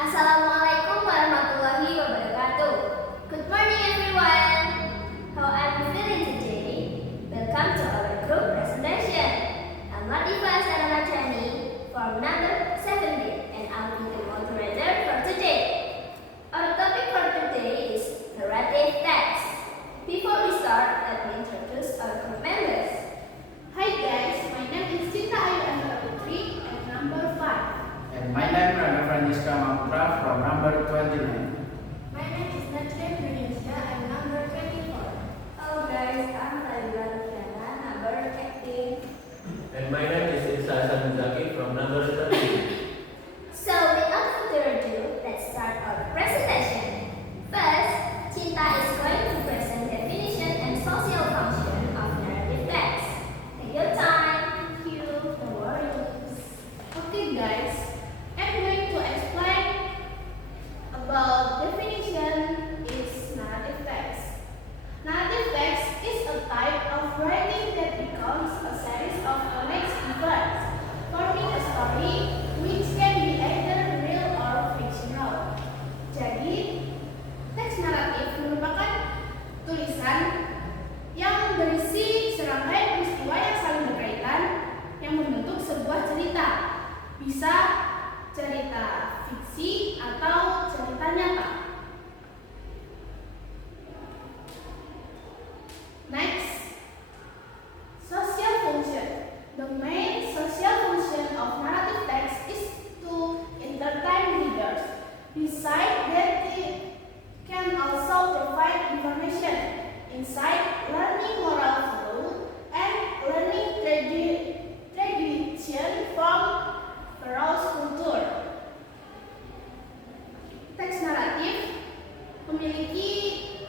Assalamualaikum warahmatullahi wabarakatuh. Good morning everyone. How are you feeling today? Welcome to our group presentation. I'm Latifah Saranachani from number 70 and I'll be the moderator for today. Our topic for today is narrative text. Before we start, let me introduce our group members. Hi guys, my name is Cinta Ayu Angela Putri and number 5. And my name is Francisca Maputra from number 29. My name is Najla Indonesia and number 24. Hello guys, I'm Talila Luciana, number 18. And my name is Isa Sanuzaki from number 13. So without further ado, let's start our presentation. First, Cinta is going to present definition and social function of narrative text. Take your time. Thank you. No worries. Okay guys, I'm going to explain about definition is narrative text. Narrative text is a type of writing that becomes a series of connected events, forming a story which can be either real or fictional. Jadi, teks naratif merupakan tulisan yang berisi serangkaian peristiwa yang saling berkaitan yang membentuk sebuah cerita. Bisa cerita fiksi atau cerita nyata. Next, social function. The main social function of narrative text is to entertain readers. Besides that, it can also provide information, insight, learning moral value, and learning tradition from Peros kultur. Teks naratif memiliki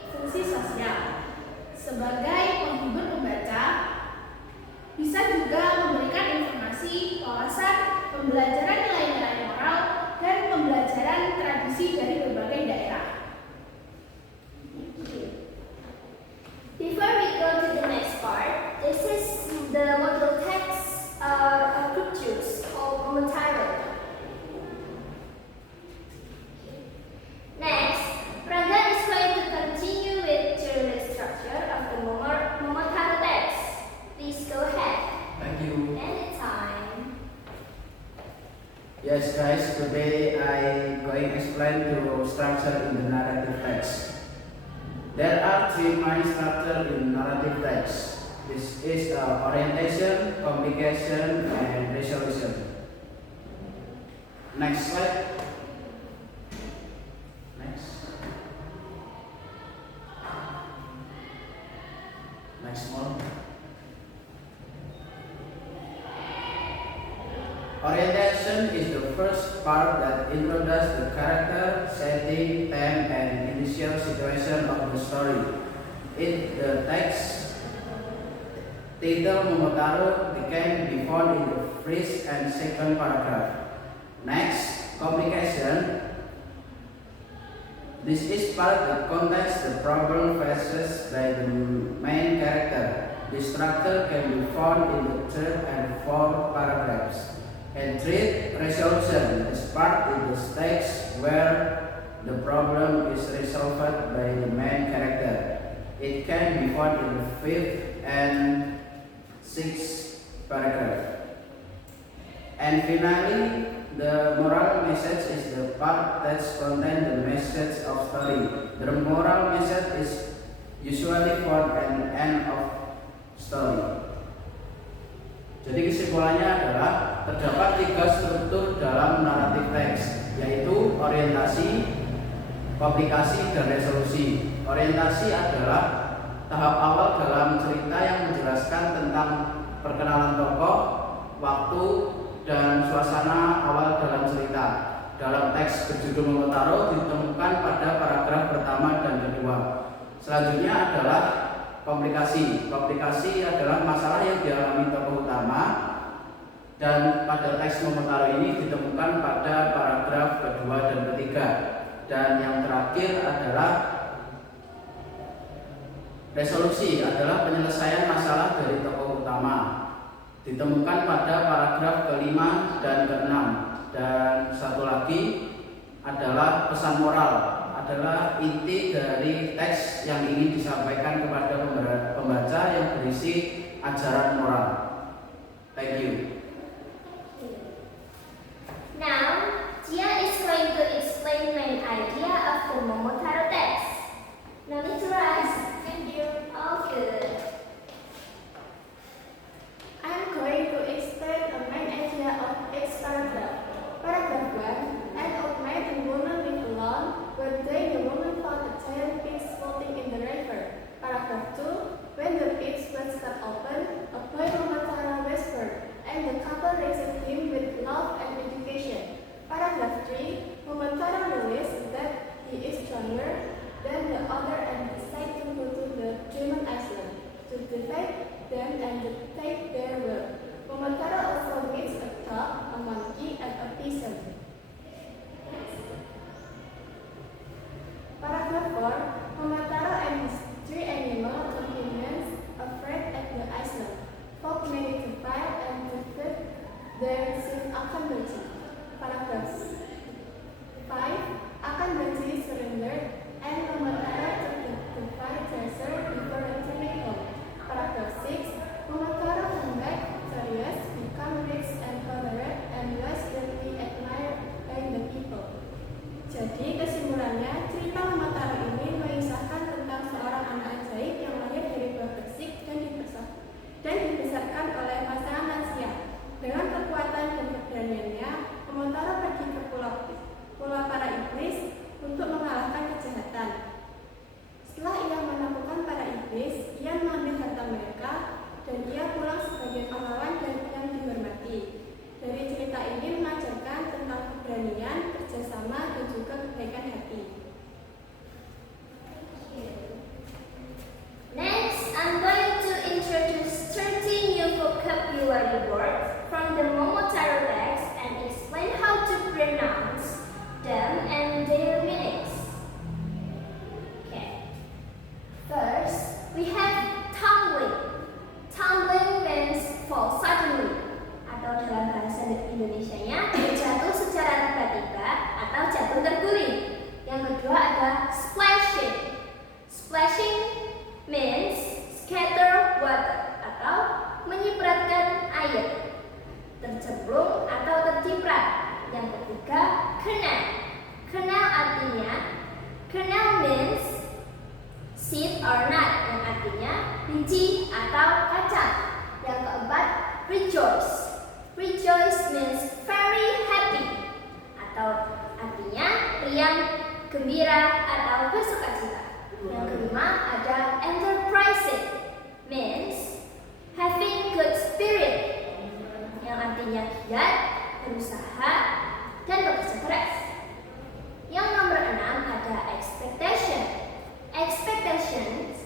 fungsi sosial sebagai penghibur pembaca, bisa juga memberikan informasi, wawasan, pembelajaran nilai-nilai moral, dan pembelajaran tradisi dari berbagai daerah. Before we go to the next part, this is the model text of group choose or commentary. Next, Pranda is going to continue with the structure of the Momotaro text. Please go ahead. Thank you. Anytime. Yes guys, today I going to explain the structure in the narrative text. There are three main structures in narrative text. This is orientation, communication, and resolution. Next slide. Next. Next one. Orientation is the first part that introduces the character, setting, theme, and initial situation of the story. In the text, title Momotaro can be found in the first and second paragraph. Next, communication. This is part that contains the problem faced by the main character. The structure can be found in the third and fourth paragraphs. And third, resolution is part in the stage where the problem is resolved by the main character. It can be found in the fifth and sixth paragraph. And finally, the moral message is the part that contains the message of story. The moral message is usually found at the end of story. Jadi kesimpulannya adalah terdapat tiga struktur dalam naratif teks, yaitu orientasi, komplikasi, dan resolusi. Orientasi adalah tahap awal dalam cerita yang menjelaskan tentang perkenalan tokoh, waktu, dan suasana awal dalam cerita. Dalam teks berjudul Momotaro ditemukan pada paragraf pertama dan kedua. Selanjutnya adalah komplikasi. Komplikasi adalah masalah yang dialami tokoh utama, dan pada teks Momotaro ini ditemukan pada paragraf kedua dan ketiga. Dan yang terakhir adalah resolusi, adalah penyelesaian masalah dari tokoh utama, ditemukan pada paragraf kelima dan keenam. Dan satu lagi adalah pesan moral, adalah inti dari teks yang ingin disampaikan kepada pembaca yang berisi ajaran moral. Thank you. Now, Tia is going to explain main idea of the Momotaro text. No need to rush. Thank you. All good. I'm going to explain the main idea of each paragraph. Paragraph 1. An old man and woman live alone. One day the woman found a giant pig floating in the river. Paragraph 2. When the pig was cut open, a boy Momotaro whispered, and the couple raised him with love and education. Paragraph 3. Momotaro realized that he is stronger than the other and decided to go to the German island to defeat them and take their world. Momotaro also meets a dog, a monkey, and a pigeon. Paragraph 4. Momotaro and his 3 animal companions afraid at the island. Folk made to fight and defeat them soon Akanbachi. Paragraph 5. Akanbachi surrendered and Momotaro took the fight treasure before returning home. Paragraph 6. Momotaro came back victorious, become rich and tolerant, and was greatly admired by the people. Jadi kesimpulannya, cerita Momotaro ini mengisahkan tentang seorang anak ajaib yang lahir dari buah bersih dan dibesarkan oleh pasangan lansia. Dengan kekuatan dan keberaniannya, Momotaro pergi ke pulau para iblis untuk mengalahkan kejahatan. Setelah ia menaklukkan para iblis, ia mengambil harta mereka dan ia pulang sebagai pahlawan yang dihormati. Dari cerita ini mengajarkan tentang keberanian, kerjasama, dan juga kebaikan hati. Next, I'm going to introduce 30 new vocabulary words from the Momotaro text and explain how to pronounce them and their meanings. Okay. First, we have tumbling. Tumbling means fall suddenly, atau dalam bahasa Indonesianya jatuh secara tiba-tiba atau jatuh terguling. Yang kedua ada splashing. Splashing means scatter water atau menyipratkan air, tercemplung atau terciprat. Yang ketiga kernel. Kernel artinya means seed or nut, yang artinya biji atau kacang. Yang keempat rejoice. Rejoice means very happy atau artinya riang, gembira atau bersukacita. Yang kelima ada enterprising means having good spirit, yang artinya giat, berusaha, dan bekerja keras. Yang nomor 6 ada expectation. Expectations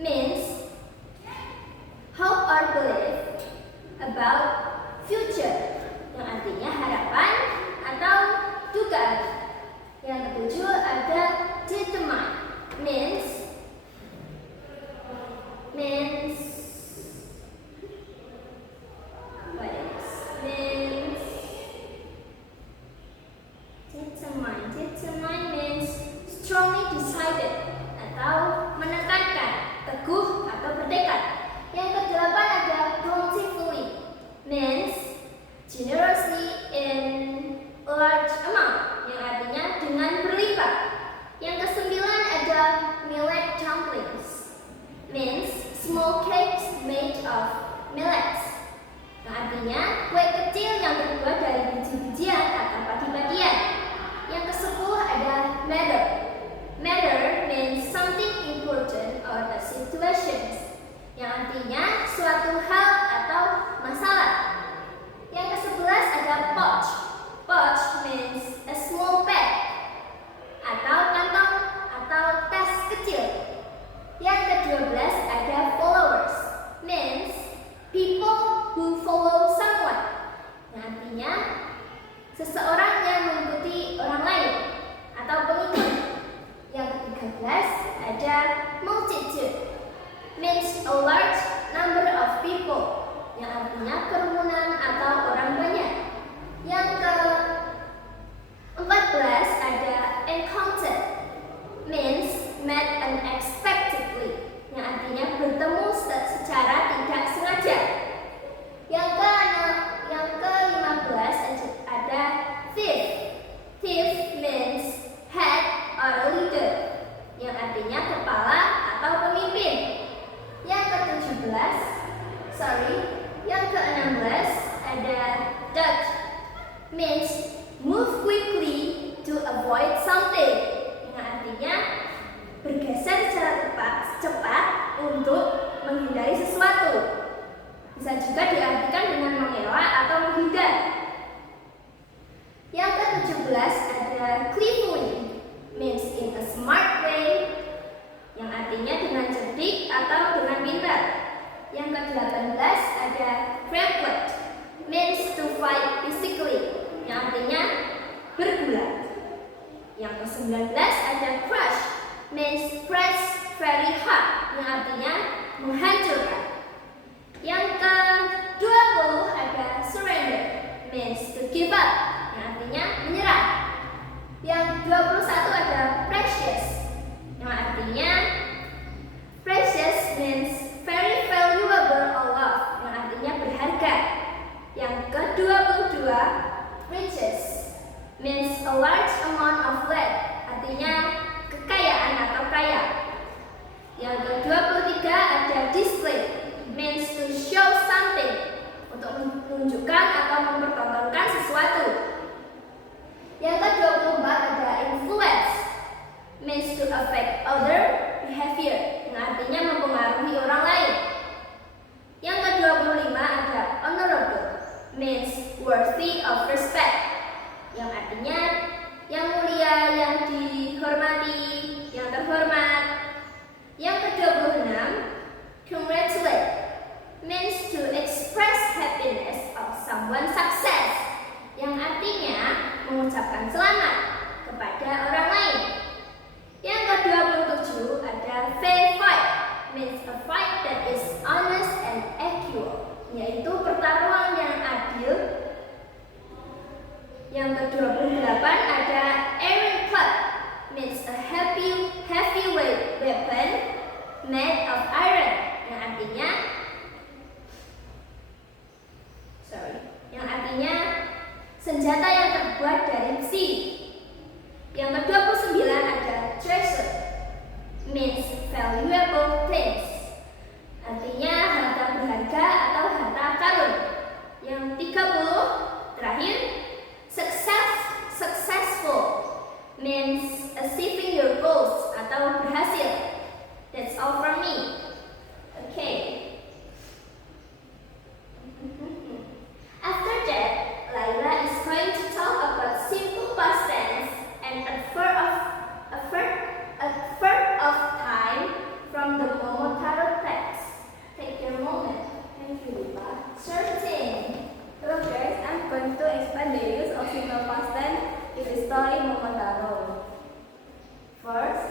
means hope or belief about future, yang artinya harapan atau dugaan. Yang ketujuh ada determine means determine means strongly decided atau menekankan, teguh atau bertekad. Yang kedelapan ada bountifully means generously in large amount, yang artinya dengan berlimpah. Yang kesembilan ada millet dumplings means small cakes made of millets, yang artinya kue kecil yang terbuat dari biji-bijian atau padi-padian. Yang kesepuluh ada matter. Matter means something important or a situation, ke-19 ada crush, means press very hard, yang artinya menghancurkan. Yang ke-20 ada surrender, means to give up, yang artinya menyerah. Yang 21 ada precious, yang artinya precious means very valuable or love, yang artinya berharga. Yang ke-22 riches, means a large amount of wealth, artinya kekayaan atau kaya. Yang ke-23 ada display, means to show something, untuk menunjukkan atau mempertontonkan sesuatu. Yang ke-24 ada influence, means to affect other behavior, yang artinya mempengaruhi orang lain. Yang ke-25 ada honorable, means worthy of respect, yang artinya yang mulia, yang dihormati, yang terhormat. Yang ke-26 congratulate, means to express happiness of someone's success, yang artinya mengucapkan selamat kepada orang lain. Yang ke-27 ada fair fight, means a fight that is honest and equal, yaitu pertarungan yang adil. Yang ke-28 ada ironclad, means a heavyweight weapon made of iron, yang artinya senjata yang terbuat dari besi. Yang ke-29 ada treasure, means valuable things, artinya harta berharga atau harta karun. Yang 30 terakhir successful, means achieving your goals atau berhasil. That's all from me. Okay. After that, Laila is going to talk about simple past tense and a verb of time from the Momotaro text. Take your moment. Thank you, Lipa. Certain. Hello guys, I'm going to explain the use of simple past tense in the story Momotaro. First,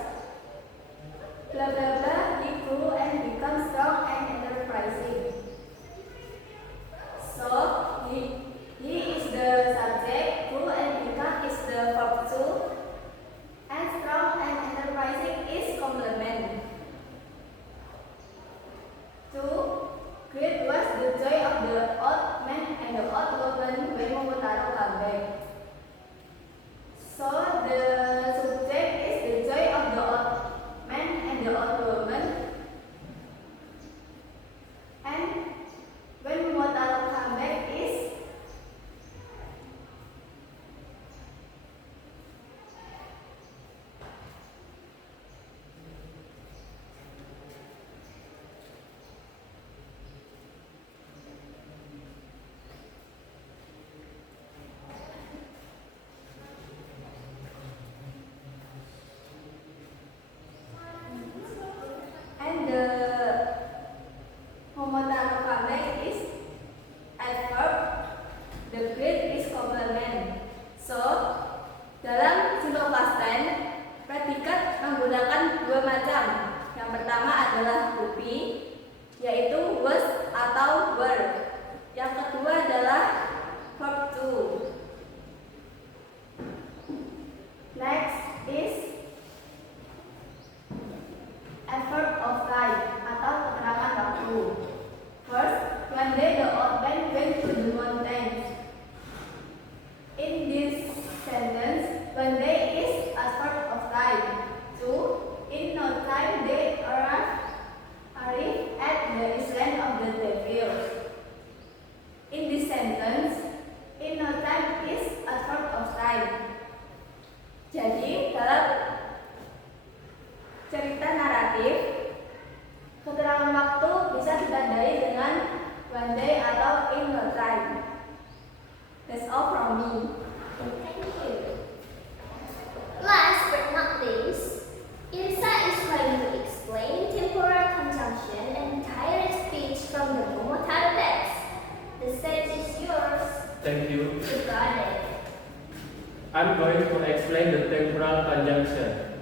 explain the temporal conjunction.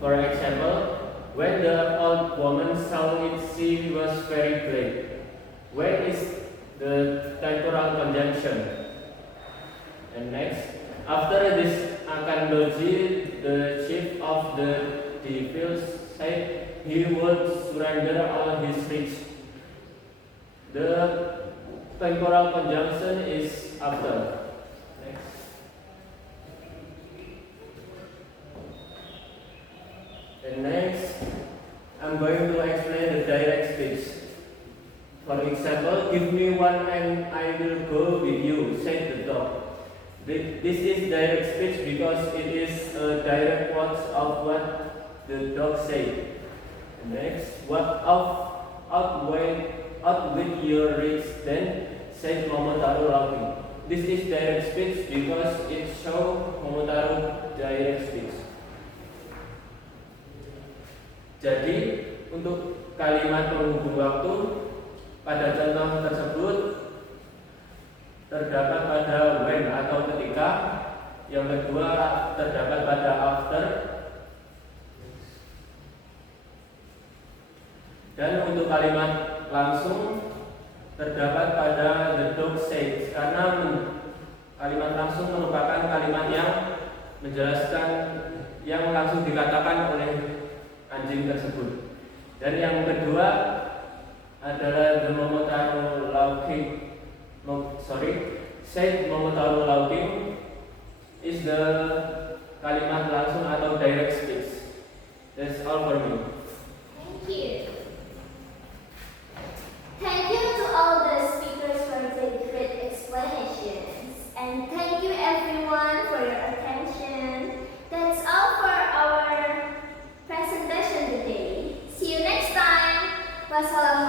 For example, when the old woman saw it, she was very glad. When is the temporal conjunction? And next, after this Akandoji, the chief of the devils, said he would surrender all his riches. The temporal conjunction is after. Next. And next, I'm going to explain the direct speech. For example, give me one and I will go with you, said the dog. This is direct speech because it is a direct quote of what the dog said. Next, what outweigh your rights then, said Momotaro laughing. This is direct speech because it shows Momotaro direct speech. Jadi, untuk kalimat penghubung waktu, pada contoh tersebut terdapat pada when atau ketika, yang kedua terdapat pada after, dan untuk kalimat langsung terdapat pada the dog said, karena kalimat langsung merupakan kalimat yang menjelaskan yang langsung dikatakan oleh anjing tersebut. Dan yang kedua adalah the Momotaro laughing. Said Momotaro laughing is the kalimat langsung atau direct speech. That's all for me. Thank you. Thank you to all the speakers for their great explanations. And thank you everyone for your attention. That's all for our presentation today. See you next time. Wassalamualaikum.